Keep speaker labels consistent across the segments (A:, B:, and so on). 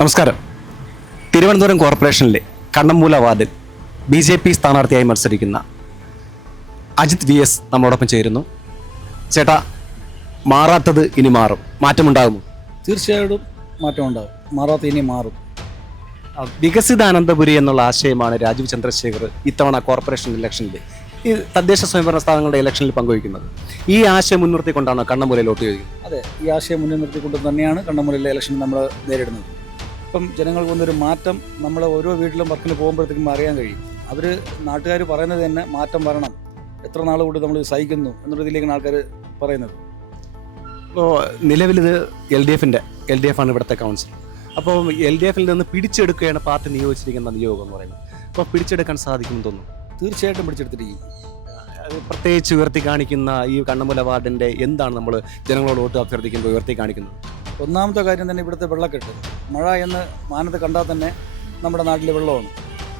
A: നമസ്കാരം. തിരുവനന്തപുരം കോർപ്പറേഷനിലെ കണ്ണമ്പൂല വാർഡിൽ ബി ജെ പി സ്ഥാനാർത്ഥിയായി മത്സരിക്കുന്ന അജിത് വി എസ് നമ്മളോടൊപ്പം ചേരുന്നു. ചേട്ടാ മാറാത്തത് ഇനി മാറും. മാറ്റമുണ്ടാകുമോ?
B: തീർച്ചയായിട്ടും മാറ്റമുണ്ടാകും. മാറാത്ത ഇനി മാറും.
A: വികസിത അനന്തപുരി എന്നുള്ള ആശയമാണ് രാജീവ് ചന്ദ്രശേഖർ ഇത്തവണ കോർപ്പറേഷൻ ഇലക്ഷനിൽ ഈ തദ്ദേശ സ്വയംഭരണ സ്ഥാപനങ്ങളുടെ ഇലക്ഷനിൽ പങ്കുവയ്ക്കുന്നത്. ഈ ആശയം മുൻനിർത്തിക്കൊണ്ടാണ് കണ്ണമ്മൂലയിൽ വോട്ട് ചോദിക്കുന്നത്.
B: അതെ ഈ ആശയം മുൻനിർത്തിക്കൊണ്ട് നിർത്തിക്കൊണ്ട് തന്നെയാണ് കണ്ണമുറിയിലെ ഇലക്ഷൻ നമ്മൾ നേരിടുന്നത്. ഇപ്പം ജനങ്ങൾ വന്നൊരു മാറ്റം നമ്മൾ ഓരോ വീട്ടിലും വർക്കിന് പോകുമ്പോഴത്തേക്കും അറിയാൻ കഴിയും. അവർ നാട്ടുകാർ പറയുന്നത് തന്നെ മാറ്റം വരണം. എത്ര നാൾ കൊണ്ട് നമ്മൾ സഹിക്കുന്നു എന്നുള്ള ഇതിലേക്കാണ് ആൾക്കാർ പറയുന്നത്.
A: ഇപ്പോൾ നിലവിലിത് എൽ ഡി എഫിന്റെ എൽ ഡി എഫ് ആണ് ഇവിടുത്തെ കൗൺസിൽ അപ്പോൾ എൽ ഡി എഫിൽ നിന്ന് പിടിച്ചെടുക്കുകയാണ് പാർട്ടി നിയോഗിച്ചിരിക്കുന്ന നിയോഗം എന്ന് പറയുന്നത്. അപ്പോൾ പിടിച്ചെടുക്കാൻ സാധിക്കുമെന്ന് തോന്നുന്നു.
B: തീർച്ചയായിട്ടും പിടിച്ചെടുത്തിരിക്കും.
A: പ്രത്യേകിച്ച് ഉയർത്തി കാണിക്കുന്ന ഈ കണ്ണമ്പല വാർഡിന്റെ എന്താണ് നമ്മൾ ജനങ്ങളോട് വോട്ട് അഭ്യർത്ഥിക്കുമ്പോൾ ഉയർത്തി കാണിക്കുന്നത്?
B: ഒന്നാമത്തെ കാര്യം തന്നെ ഇവിടുത്തെ വെള്ളക്കെട്ട്. മഴ എന്ന് മാനത്ത് കണ്ടാൽ തന്നെ നമ്മുടെ നാട്ടിലെ വെള്ളമാണ്.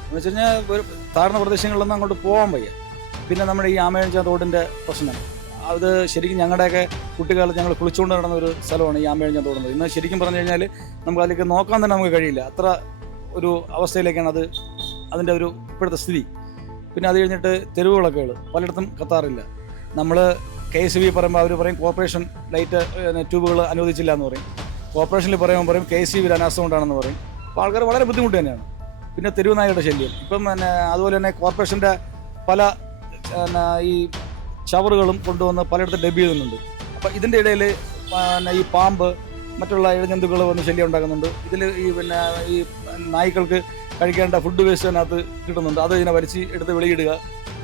B: എന്ന് വെച്ച് കഴിഞ്ഞാൽ ഒരു താഴ്ന്ന പ്രദേശങ്ങളിലൊന്നും അങ്ങോട്ട് പോകാൻ വയ്യ. പിന്നെ നമ്മുടെ ഈ ആമയഞ്ച തോടിന്റെ പ്രശ്നം. അത് ശരിക്കും ഞങ്ങളുടെയൊക്കെ കുട്ടിക്കാലത്ത് ഞങ്ങൾ കുളിച്ചുകൊണ്ട് നടന്ന ഒരു സ്ഥലമാണ് ഈ ആമയഞ്ച തോടുന്നത് ഇന്ന് ശരിക്കും പറഞ്ഞു കഴിഞ്ഞാൽ നമുക്ക് അതിലേക്ക് നോക്കാൻ തന്നെ നമുക്ക് കഴിയില്ല. അത്ര ഒരു അവസ്ഥയിലേക്കാണ് അത് അതിന്റെ ഒരു ഇപ്പോഴത്തെ സ്ഥിതി. പിന്നെ അത് കഴിഞ്ഞിട്ട് തെരുവ് വിളക്കുകൾ പലയിടത്തും കത്താറില്ല. നമ്മൾ കെ എസ് ബി പറയുമ്പോൾ അവർ പറയും കോർപ്പറേഷൻ ലൈറ്റ് ട്യൂബുകൾ അനുവദിച്ചില്ല എന്ന് പറയും. കോർപ്പറേഷനിൽ പറയുമ്പോൾ പറയും കെ എസ് ബി അനാസ്ഥ കൊണ്ടാണെന്ന് പറയും. അപ്പോൾ ആൾക്കാർ വളരെ ബുദ്ധിമുട്ട് തന്നെയാണ്. പിന്നെ തെരുവ് നായയുടെ ശല്യം. ഇപ്പം പിന്നെ അതുപോലെ തന്നെ കോർപ്പറേഷന്റെ പല ഈ ഷവറുകളും കൊണ്ടുവന്ന് പലയിടത്തും ഡബ് ചെയ്യുന്നുണ്ട് അപ്പോൾ ഇതിന്റെ ഇടയിൽ ഈ പാമ്പ് മറ്റുള്ള ഇഴജന്തുക്കൾ വന്ന് ശല്യം ഉണ്ടാക്കുന്നുണ്ട് ഇതിൽ ഈ പിന്നെ ഈ നായ്ക്കൾക്ക് കഴിക്കേണ്ട ഫുഡ് വേസ്റ്റ് അതിനകത്ത് കിട്ടുന്നുണ്ട്. അത് ഇതിനെ വലിച്ച് എടുത്ത് വെളിയിടുക.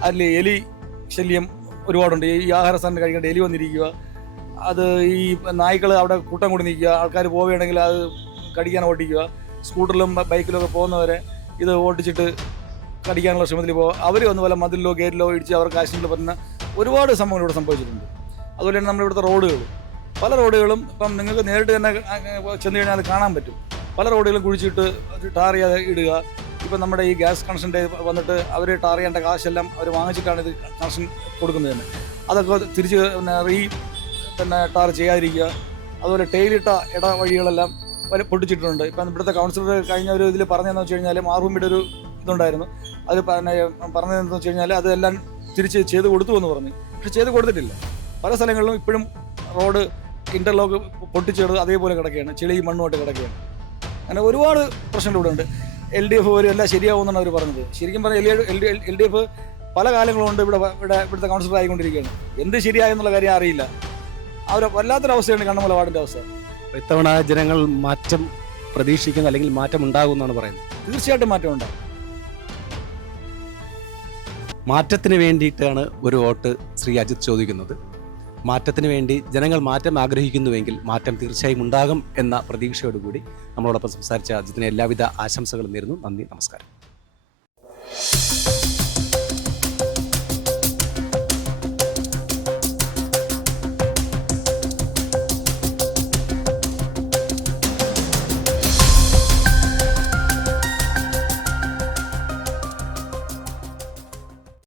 B: അതിൽ എലി ശല്യം ഒരുപാടുണ്ട്. ഈ ആഹാര സാധനം കഴിക്കേണ്ട എലി വന്നിരിക്കുക. അത് ഈ നായ്ക്കൾ അവിടെ കൂട്ടം കൂടി നിൽക്കുക. ആൾക്കാർ പോവുകയാണെങ്കിൽ അത് കടിക്കാൻ ഓട്ടിക്കുക സ്കൂട്ടറിലും ബൈക്കിലും ഒക്കെ പോകുന്നവരെ ഇത് ഓടിച്ചിട്ട് കടിക്കാനുള്ള ശ്രമത്തിൽ പോകുക അവർ വന്ന് വല്ല മതിലിലോ ഗേറ്റിലോ ഇടിച്ച് അവർക്ക് ആശങ്കകൾ പറ്റുന്ന ഒരുപാട് സംഭവങ്ങൾ ഇവിടെ സംഭവിച്ചിട്ടുണ്ട്. അതുപോലെ തന്നെ നമ്മുടെ ഇവിടുത്തെ റോഡുകൾ. പല റോഡുകളും ഇപ്പം നിങ്ങൾക്ക് നേരിട്ട് തന്നെ ചെന്ന് കഴിഞ്ഞാൽ അത് കാണാൻ പറ്റും. പല റോഡുകളും കുഴിച്ചിട്ട് ടാർ ചെയ്യാതെ ഇടുക. ഇപ്പം നമ്മുടെ ഈ ഗ്യാസ് കണക്ഷന്റെ വന്നിട്ട് അവർ ടാർ ചെയ്യേണ്ട കാശെല്ലാം അവർ വാങ്ങിച്ചിട്ടാണ് ഇത് കണക്ഷൻ കൊടുക്കുന്നത് തന്നെ. അതൊക്കെ തിരിച്ച് പിന്നെ റീ പിന്നെ ടാർ ചെയ്യാതിരിക്കുക. അതുപോലെ ടൈലിട്ട ഇടവഴികളെല്ലാം പല പൊട്ടിച്ചിട്ടുണ്ട്. ഇപ്പം ഇവിടുത്തെ കൗൺസിലർ കഴിഞ്ഞ ഒരു ഇതിൽ പറഞ്ഞതെന്ന് വെച്ച് കഴിഞ്ഞാൽ മാർഭൂമിയുടെ ഒരു ഇതുണ്ടായിരുന്നു. അത് പറഞ്ഞതെന്ന് വെച്ച് കഴിഞ്ഞാൽ അതെല്ലാം തിരിച്ച് ചെയ്ത് കൊടുത്തു എന്ന് പറഞ്ഞു. പക്ഷെ ചെയ്ത് കൊടുത്തിട്ടില്ല. പല സ്ഥലങ്ങളിലും ഇപ്പോഴും റോഡ് ഇന്റർലോക്ക് പൊട്ടിച്ചെടുത്ത് അതേപോലെ കിടക്കുകയാണ്. ചെളി മണ്ണുമായിട്ട് കിടക്കുകയാണ്. അങ്ങനെ ഒരുപാട് പ്രശ്നങ്ങൾ ഇവിടെ ഉണ്ട്. എൽ ഡി എഫ് വരും എല്ലാം ശരിയാവുമെന്നാണ് അവർ പറഞ്ഞത്. ശരിക്കും പറഞ്ഞാൽ എൽ ഡി എഫ് പല കാലങ്ങളുണ്ട് ഇവിടെ ഇവിടെ ഇവിടുത്തെ കൗൺസിലർ ആയിക്കൊണ്ടിരിക്കുകയാണ്. എന്ത് ശരിയായെന്നുള്ള കാര്യം അറിയില്ല. അവർ വല്ലാത്തൊരവസ്ഥയാണ് കണ്ണമല വാർഡിന്റെ അവസ്ഥ.
A: ഇത്തവണ ജനങ്ങൾ മാറ്റം പ്രതീക്ഷിക്കുന്ന അല്ലെങ്കിൽ മാറ്റം ഉണ്ടാകും എന്നാണ് പറയുന്നത്.
B: തീർച്ചയായിട്ടും മാറ്റം ഉണ്ടാകും
A: മാറ്റത്തിന് വേണ്ടിയിട്ടാണ് ഒരു വോട്ട് ശ്രീ അജിത് ചോദിക്കുന്നത്. മാറ്റത്തിന് വേണ്ടി ജനങ്ങൾ മാറ്റം ആഗ്രഹിക്കുന്നുവെങ്കിൽ മാറ്റം തീർച്ചയായും ഉണ്ടാകും എന്ന പ്രതീക്ഷയോടുകൂടി നമ്മളോടൊപ്പം സംസാരിച്ച അജിത്തിന് എല്ലാവിധ ആശംസകളും നേരുന്നു. നന്ദി നമസ്കാരം.